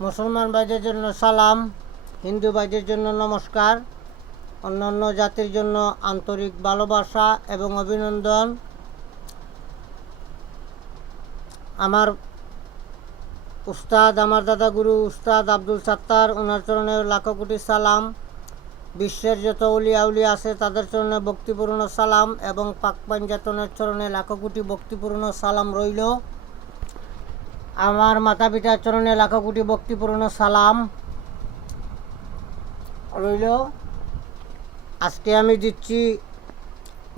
মুসলমান ভাইদের জন্য সালাম, হিন্দু ভাইদের জন্য নমস্কার, অন্যান্য জাতির জন্য আন্তরিক ভালোবাসা এবং অভিনন্দন। আমার উস্তাদ, আমার দাদা গুরু উস্তাদ আব্দুল সাত্তার ওনার চরণে লাখো কোটি সালাম। বিশ্বের যত উলিয়া উলিয়া আছে, তাদের চরণে ভক্তিপূর্ণ সালাম এবং পাক পাঞ্জাতনের চরণে লাখো কোটি ভক্তিপূর্ণ সালাম রইল। আমার মাতা পিতার চরণে লাখো কোটি ভক্তিপূর্ণ সালাম। রইল, আজকে আমি দিচ্ছি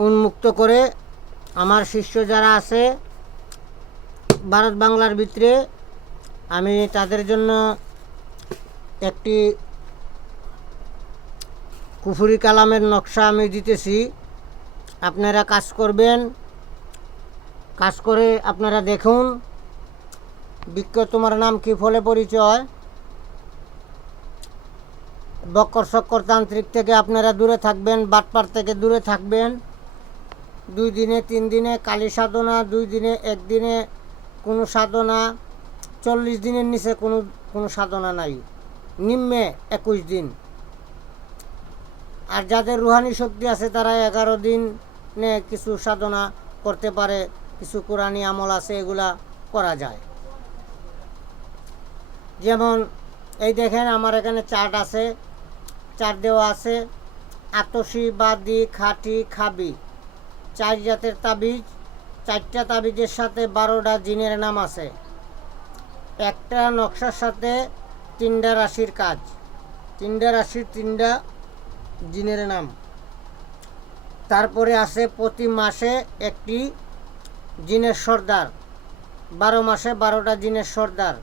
উন্মুক্ত করে আমার শিষ্য যারা আছে ভারত বাংলার ভিতরে, আমি তাদের জন্য একটি কুফুরি কালামের নকশা আমি দিতেছি। আপনারা কাজ করবেন, কাজ করে আপনারা দেখুন। বিজ্ঞ তোমার নাম কি? ফলে পরিচয়? বক্কর সক্কর তান্ত্রিক থেকে আপনারা দূরে থাকবেন, বাটপার থেকে দূরে থাকবেন। দুই দিনে, তিন দিনে, কালী সাধনা, দুই দিনে একদিনে কোনো সাধনা, চল্লিশ দিনের নিচে কোনো কোনো সাধনা নাই। নিম্নে একুশ দিন। আর যাদের রুহানি শক্তি আছে, তারা এগারো দিনে কিছু সাধনা করতে পারে, কিছু কোরআনি আমল আছে, এগুলা করা যায়। যেমন, এই দেখেন আমার এখানে চার্ট আছে চার্ট দেওয়া আছে। আতসি, বাদি, খাটি, খাবি। চার জাতের তাবিজ, চারটা তাবিজের সাথে বারোটা জিনের নাম আছে। একটা নকশার সাথে তিনটা রাশির কাজ। তিনটা রাশির তিনটা জিনের নাম। তারপরে আছে প্রতি মাসে একটি জিনের সর্দার। বারো মাসে বারোটা জিনের সর্দার।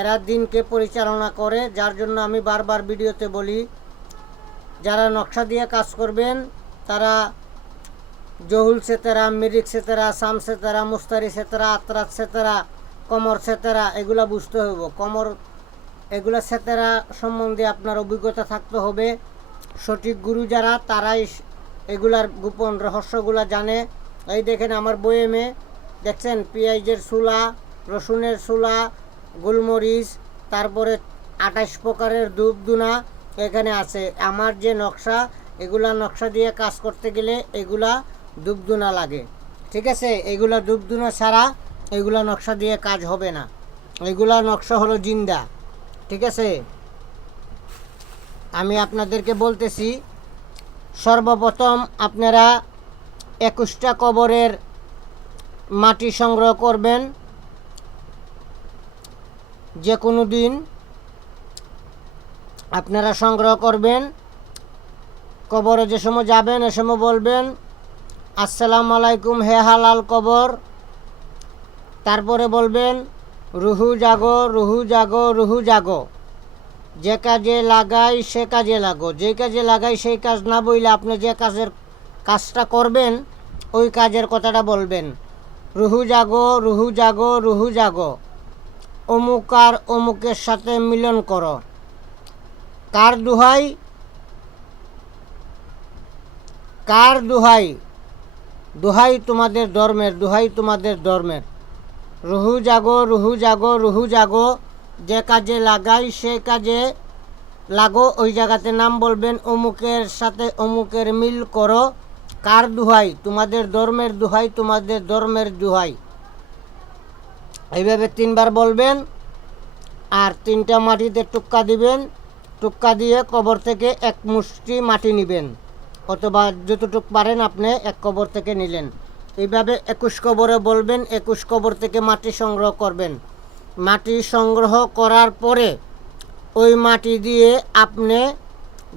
এরা দিনকে পরিচালনা করে, যার জন্য আমি বারবার ভিডিওতে বলি, যারা নকশা দিয়ে কাজ করবেন, তারা জহুল সেতেরা, মিরিক সেতেরা সাম সেতেরা, মুস্তারি সেতেরা, আত্রাত সেতেরা, কমর সেতেরা, এগুলা বুঝতে হইব। কমর, এগুলা সেতেরা সম্বন্ধে আপনার অভিজ্ঞতা থাকতে হবে। সঠিক গুরু যারা, তারাই এগুলার গোপন রহস্যগুলা জানে। এই দেখেন আমার বইয়েমে দেখছেন? পেঁয়াজের চুলা রসুনের চুলা গোলমরিচ, তারপরে আঠাশ প্রকারের ধূপ দুনা এখানে আছে। আমার যে নকশা, এগুলা নকশা দিয়ে কাজ করতে গেলে এগুলা ধূপদুনা লাগে। ঠিক আছে? এগুলা ধূপদুনা ছাড়া এগুলা নকশা দিয়ে কাজ হবে না। এগুলা নকশা হলো জিন্দা। ঠিক আছে? আমি আপনাদেরকে বলতেছি, সর্বপ্রথম আপনারা একুশটা কবরের মাটি সংগ্রহ করবেন। যে কোনো দিন আপনারা সংগ্রহ করবেন। কবরে যে সময় যাবেন, এ সময় বলবেন, আসসালামু আলাইকুম, হে হালাল কবর। তারপরে বলবেন, রুহু জাগো রুহু জাগো রুহু জাগো। যে কাজে লাগাই, সে কাজে লাগো। যে কাজে লাগাই, সেই কাজ না বইলে আপনি যে কাজের কাজটা করবেন, ওই কাজের কথাটা বলবেন। রুহু জাগো রুহু জাগো রুহু জাগো। অমুক আর অমুকের সাথে মিলন করো। কার দুহাই? কার দুহাই? দুহাই তোমাদের ধর্মের, দুহাই তোমাদের ধর্মের। রুহু জাগো রুহু জাগো রুহু জাগো, যে কাজে লাগাই সে কাজে লাগো। ওই জায়গাতে নাম বলবেন, অমুকের সাথে অমুকের মিল করো। কার দুহাই? তোমাদের ধর্মের দুহাই, তোমাদের ধর্মের দুহাই। এইভাবে তিনবার বলবেন আর তিনটা মাটিতে টুক্কা দিবেন। টুক্কা দিয়ে কবর থেকে এক মুষ্টি মাটি নেবেন। অথবা যতটুক পারেন আপনি এক কবর থেকে নিলেন। এইভাবে একুশ কবরে বলবেন, একুশ কবর থেকে মাটি সংগ্রহ করবেন। মাটি সংগ্রহ করার পরে ওই মাটি দিয়ে আপনি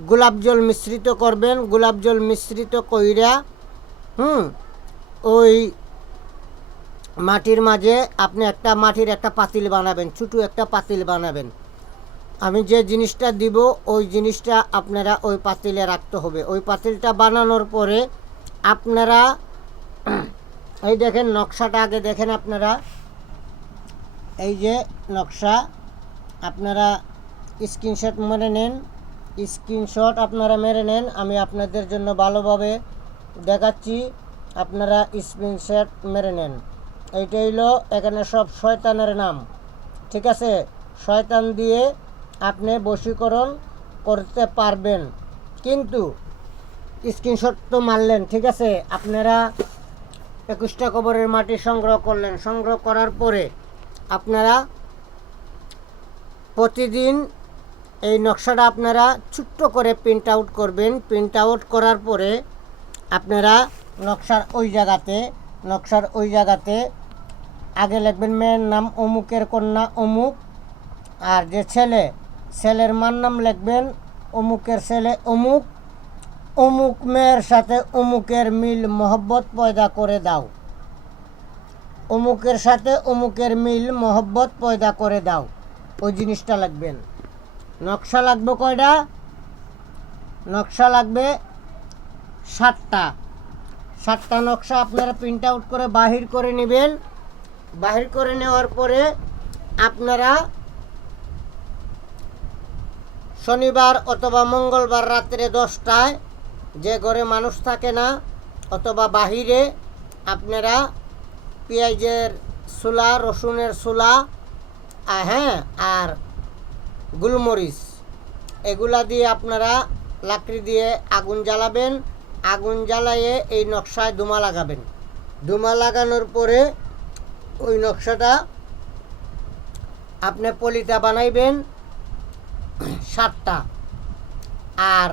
গোলাপ জল মিশ্রিত করবেন। গোলাপ জল মিশ্রিত কইরা, হুম, ওই মাটির মাঝে আপনি একটা মাটির একটা পাতিল বানাবেন, ছোটো একটা পাতিল বানাবেন। আমি যে জিনিসটা দিব, ওই জিনিসটা আপনারা ওই পাতিলে রাখতে হবে। ওই পাতিলটা বানানোর পরে আপনারা, এই দেখেন নকশাটা আগে দেখেন আপনারা। এই যে নকশা, আপনারা স্ক্রিনশট মেরে নেন। স্ক্রিনশট আপনারা মেরে নেন, আমি আপনাদের জন্য ভালোভাবে দেখাচ্ছি। আপনারা স্ক্রিনশট মেরে নেন। এইটা হইল এখানে সব শয়তানের নাম। ঠিক আছে? শয়তান দিয়ে আপনি বশীকরণ করতে পারবেন। কিন্তু স্ক্রিনশট তো মারলেন, ঠিক আছে? আপনারা একুশটা কবরের মাটি সংগ্রহ করলেন। সংগ্রহ করার পরে আপনারা প্রতিদিন এই নকশাটা আপনারা ছোট্ট করে প্রিন্ট আউট করবেন। প্রিন্ট আউট করার পরে আপনারা নকশার ওই জায়গাতে নকশার ওই জায়গাতে। আগে লিখবেন মেয়ের নাম অমুকের কন্যা অমুক। আর যে ছেলে, ছেলের মার নাম লিখবেন অমুকের ছেলে অমুক। অমুক মেয়ের সাথে অমুকের মিল মহব্বত পয়দা করে দাও। অমুকের সাথে অমুকের মিল মহব্বত পয়দা করে দাও। ওই জিনিসটা লাগবেন নকশা লাগবে কয়টা? নকশা লাগবে সাতটা। সাতটা নকশা আপনারা প্রিন্ট আউট করে বাহির করে নেবেন। বাহির করে নেওয়ার পরে আপনারা শনিবার অথবা মঙ্গলবার রাত্রে দশটায় যে ঘরে মানুষ থাকে না, অথবা বাহিরে আপনারা পেঁয়াজের সুলা, রসুনের সুলা হ্যাঁ আর গুলমরিচ, এগুলা দিয়ে আপনারা লাকড়ি দিয়ে আগুন জ্বালাবেন। আগুন জ্বালাইয়ে এই নকশায় ধুমা লাগাবেন। ধুমা লাগানোর পরে ওই নকশাটা আপনি পলিটা বানাইবেন সাতটা। আর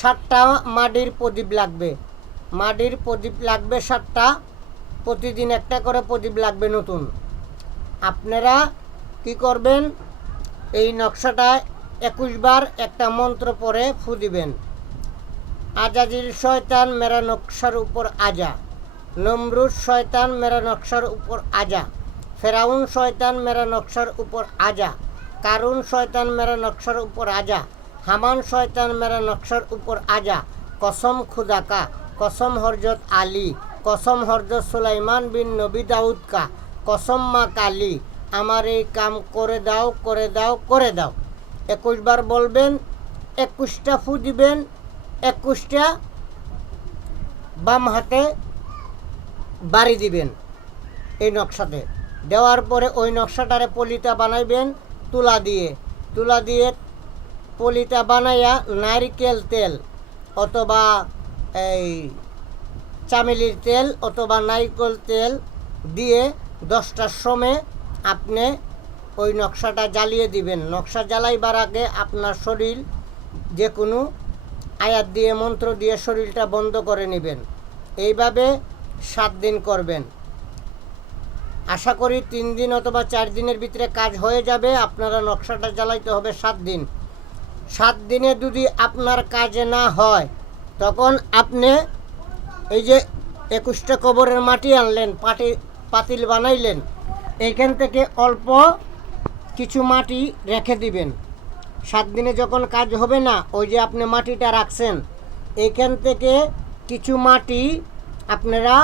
সাতটা মাটির প্রদীপ লাগবে। মাটির প্রদীপ লাগবে সাতটা, প্রতিদিন একটা করে প্রদীপ লাগবে নতুন। আপনারা কি করবেন, এই নকশাটায় একুশ বার একটা মন্ত্র পরে ফু দিবেন আজাজির শয়তান মেরা নকশার উপর আজা। নমরুদ শয়তান মেরা নকশার উপর আজা। ফেরাউন শয়তান মেরা নকশার উপর আজা। কারুন শয়তান মেরা নকশার উপর আজা। হামান শয়তান মেরা নকশার উপর আজা। কসম খুদাকা, কসম হরজত আলী, কসম হরজত সুলাইমান বিন নবী দাউদ কা, কসম মা কালী, আমার এই কাম করে দাও করে দাও করে দাও। একুশ বার বলবেন, একুশটা ফু দিবেন একুশটা বাম হাতে বাড়ি দিবেন এই নকশাতে। দেওয়ার পরে ওই নকশাটারে পলিটা বানাইবেন তুলা দিয়ে। তুলা দিয়ে পলিটা বানাইয়া নারিকেল তেল অথবা এই চামেলির তেল অথবা নারিকেল তেল দিয়ে দশটার সময় আপনি ওই নকশাটা জ্বালিয়ে দিবেন। নকশা জ্বালাইবার আগে আপনার শরীর যে কোনো আয়াত দিয়ে, মন্ত্র দিয়ে শরীরটা বন্ধ করে নেবেন। এইভাবে সাত দিন করবেন। আশা করি তিন দিন অথবা চার দিনের ভিতরে কাজ হয়ে যাবে, আপনারা নকশাটা জ্বালাইতে হবে সাত দিন। সাত দিনে যদি আপনার কাজে না হয়, তখন আপনি এই যে একুশটা কবরের মাটি আনলেন, পাটি, পাতিল বানাইলেন, এইখান থেকে অল্প কিছু মাটি রেখে দিবেন। সাত দিনে যখন কাজ হবে না, ওই যে আপনি মাটিটা রাখছেন এইখান থেকে কিছু মাটি আপনারা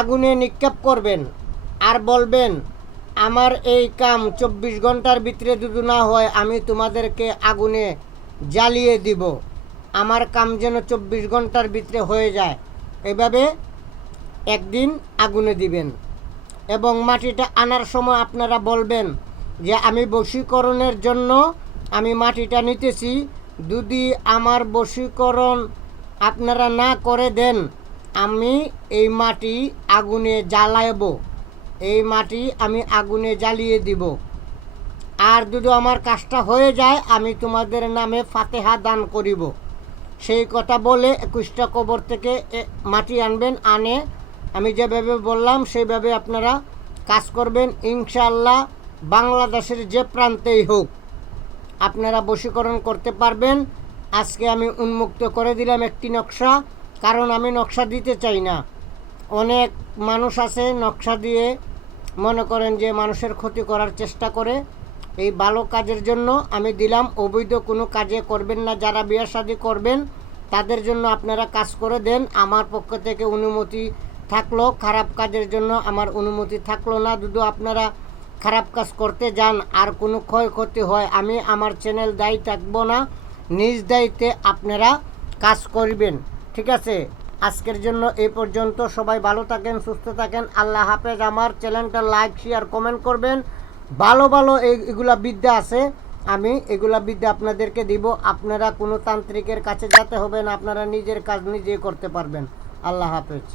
আগুনে নিক্ষেপ করবেন আর বলবেন, আমার এই কাম চব্বিশ ঘণ্টার ভিতরে যদি না হয়, আমি তোমাদেরকে আগুনে জ্বালিয়ে দিব। আমার কাম যেন চব্বিশ ঘণ্টার ভিতরে হয়ে যায়। এভাবে একদিন আগুনে দিবেন। এবং মাটিটা আনার সময় আপনারা বলবেন যে আমি বশীকরণের জন্য আমি মাটিটা নিতেছি, যদি আমার বশীকরণ আপনারা না করে দেন, আমি এই মাটি আগুনে জ্বালাইব। এই মাটি আমি আগুনে জ্বালিয়ে দিব। আর যদি আমার কাজটা হয়ে যায়, আমি তোমাদের নামে ফাতেহা দান করিব। সেই কথা বলে একুশটা কবর থেকে মাটি আনবেন, আনে। আমি যেভাবে বললাম, সেইভাবে আপনারা কাজ করবেন। ইনশাল্লাহ বাংলাদেশের যে প্রান্তেই হোক, আপনারা বশীকরণ করতে পারবেন। আজকে আমি উন্মুক্ত করে দিলাম একটি নকশা, কারণ আমি নকশা দিতে চাই না। অনেক মানুষ আছে নকশা দিয়ে মনে করেন যে মানুষের ক্ষতি করার চেষ্টা করে। এই ভালো কাজের জন্য আমি দিলাম, অবৈধ কোনো কাজে করবেন না, যারা বিয়ে শাদি করবেন, তাদের জন্য আপনারা কাজ করে দেন। আমার পক্ষ থেকে অনুমতি থাকল, খারাপ কাজের জন্য আমার অনুমতি থাকল না। যদি আপনারা খারাপ কাজ করতে যান, আর কোনো ক্ষয়ক্ষতি হয়, আমি আমার চ্যানেল দায়ী থাকব না। নিজ দায়িত্বে আপনারা কাজ করবেন। ঠিক আছে? আজকের জন্য এই পর্যন্ত। সবাই ভালো থাকেন, সুস্থ থাকেন। আল্লাহ হাফেজ। আমার চ্যানেলটা লাইক শেয়ার কমেন্ট করবেন। ভালো ভালো এগুলা বিদ্যা আছে। আমি এগুলা বিদ্যা আপনাদেরকে দিব। আপনারা কোনো তান্ত্রিকের কাছে যেতে হবে না। আপনারা নিজের কাজ নিজে করতে পারবেন। আল্লাহ হাফেজ।